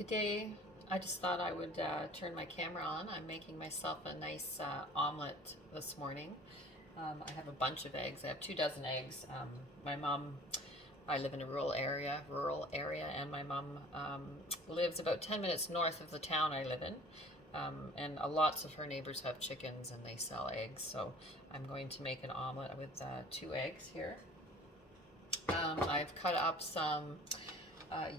Good day. I just thought I would turn my camera on. I'm making myself a nice omelet this morning. I have a bunch of eggs. I have 2 dozen eggs. My mom, I live in a rural area, and my mom lives about 10 minutes north of the town I live in. And lots of her neighbors have chickens and they sell eggs. So I'm going to make an omelet with 2 eggs here. I've cut up some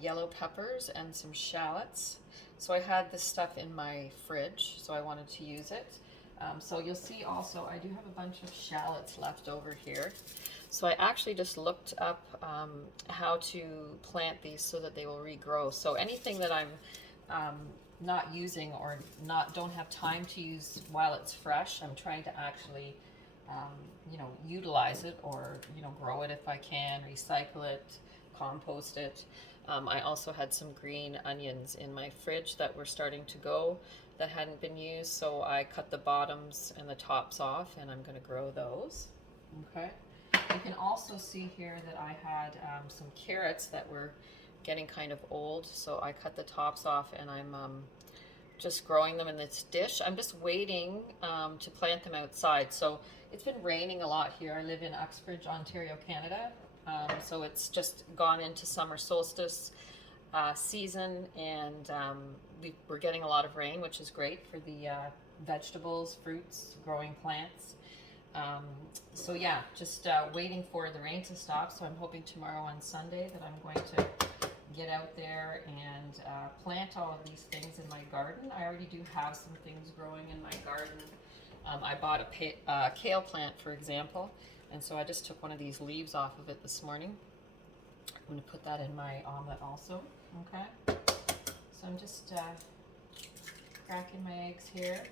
yellow peppers and some shallots. So I had this stuff in my fridge, so I wanted to use it. So you'll see also I do have a bunch of shallots left over here. So I actually just looked up how to plant these so that they will regrow. So anything that I'm not using or don't have time to use while it's fresh, I'm trying to actually utilize it or grow it if I can, recycle it, compost it. I also had some green onions in my fridge that were starting to go that hadn't been used, so I cut the bottoms and the tops off, and I'm going to grow those. Okay. You can also see here that I had some carrots that were getting kind of old, so I cut the tops off, and I'm just growing them in this dish. I'm just waiting to plant them outside. So it's been raining a lot here. I live in Uxbridge, Ontario, Canada. So it's just gone into summer solstice season, and we're getting a lot of rain, which is great for the vegetables, fruits, growing plants. So yeah, just waiting for the rain to stop. So I'm hoping tomorrow on Sunday that I'm going to get out there and plant all of these things in my garden. I already do have some things growing in my garden. I bought a kale plant, for example, and so I just took one of these leaves off of it this morning. I'm going to put that in my omelet also. Okay, so I'm just cracking my eggs here.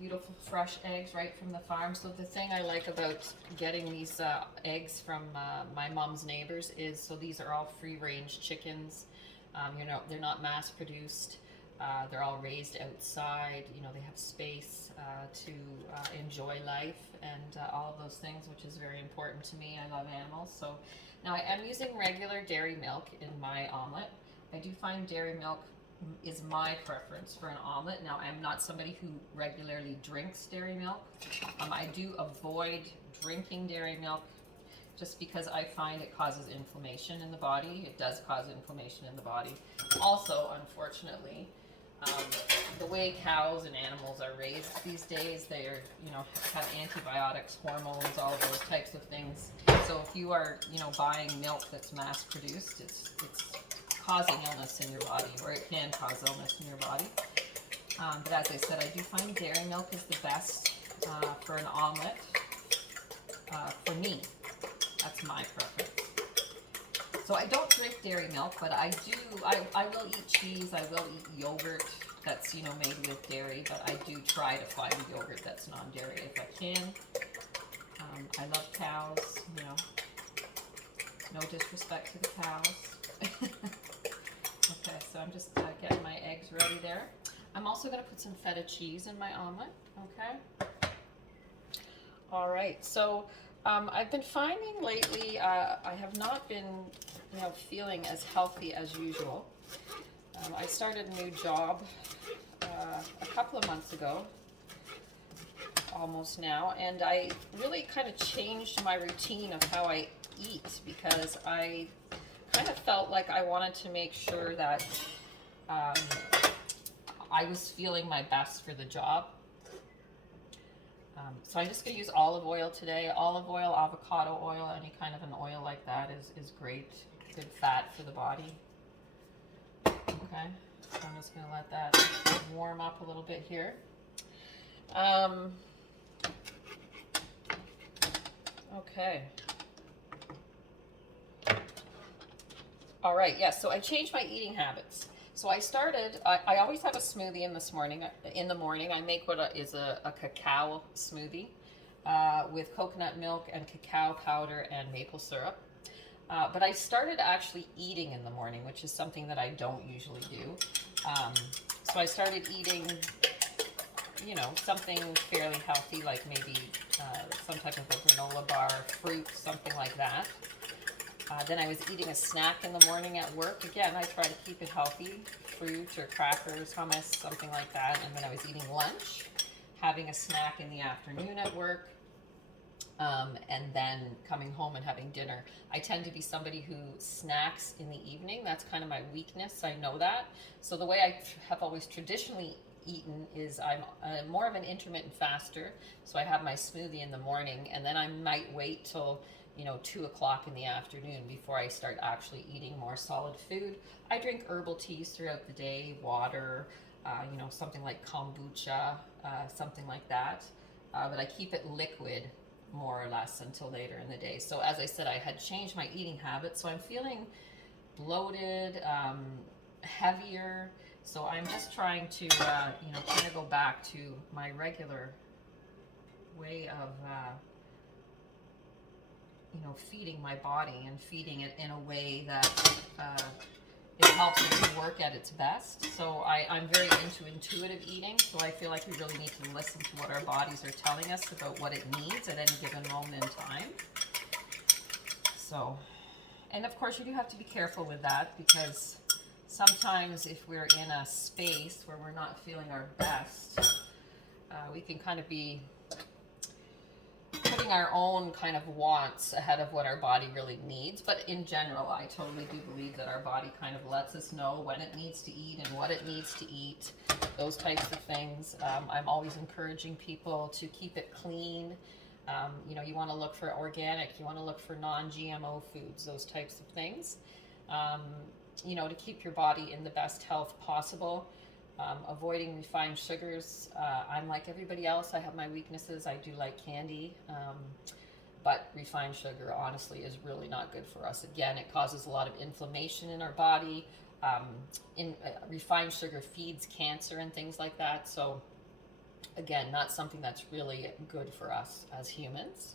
Beautiful fresh eggs right from the farm. So the thing I like about getting these eggs from my mom's neighbors is, so these are all free-range chickens. They're not mass-produced. They're all raised outside. They have space to enjoy life and all of those things, which is very important to me. I love animals. So now I am using regular dairy milk in my omelet. I do find dairy milk is my preference for an omelet. Now, I'm not somebody who regularly drinks dairy milk. I do avoid drinking dairy milk just because I find it causes inflammation in the body. It does cause inflammation in the body. Also, unfortunately, the way cows and animals are raised these days, they're, have antibiotics, hormones, all of those types of things. So if you are, buying milk that's mass produced, it's causing illness in your body, or it can cause illness in your body. But as I said, I do find dairy milk is the best for an omelet. For me, that's my preference. So I don't drink dairy milk, but I will eat cheese, I will eat yogurt that's, made with dairy, but I do try to find yogurt that's non-dairy if I can. I love cows, no disrespect to the cows. Okay, so I'm just getting my eggs ready there. I'm also going to put some feta cheese in my omelet, okay? All right, so I've been finding lately I have not been, feeling as healthy as usual. I started a new job a couple of months ago, almost now, and I really kind of changed my routine of how I eat because I kind of felt like I wanted to make sure that I was feeling my best for the job. So I'm just going to use olive oil today. Olive oil, avocado oil, any kind of an oil like that is great. Good fat for the body. Okay, so I'm just going to let that warm up a little bit here. Okay. All right, yes, so I changed my eating habits. So I always have a smoothie in the morning. I make what is a cacao smoothie with coconut milk and cacao powder and maple syrup. But I started actually eating in the morning, which is something that I don't usually do. So I started eating, something fairly healthy, like maybe some type of a granola bar, fruit, something like that. Then I was eating a snack in the morning at work. Again, I try to keep it healthy, fruit or crackers, hummus, something like that. And then I was eating lunch, having a snack in the afternoon at work, and then coming home and having dinner. I tend to be somebody who snacks in the evening. That's kind of my weakness. I know that. So the way I have always traditionally eaten is I'm more of an intermittent faster. So I have my smoothie in the morning, and then I might wait till 2 o'clock in the afternoon before I start actually eating more solid food. I drink herbal teas throughout the day, water, something like kombucha, something like that. But I keep it liquid more or less until later in the day. So as I said, I had changed my eating habits. So I'm feeling bloated, heavier. So I'm just trying to, kind of go back to my regular way of, feeding my body and feeding it in a way that it helps it to work at its best. So I'm very into intuitive eating. So I feel like we really need to listen to what our bodies are telling us about what it needs at any given moment in time. So, and of course you do have to be careful with that, because sometimes if we're in a space where we're not feeling our best, we can kind of be putting our own kind of wants ahead of what our body really needs. But in general, I totally do believe that our body kind of lets us know when it needs to eat and what it needs to eat, those types of things. I'm always encouraging people to keep it clean. You want to look for organic, you want to look for non-GMO foods, those types of things, to keep your body in the best health possible. Avoiding refined sugars. I'm like everybody else. I have my weaknesses. I do like candy, but refined sugar honestly is really not good for us. Again, it causes a lot of inflammation in our body. Refined sugar feeds cancer and things like that. So again, not something that's really good for us as humans.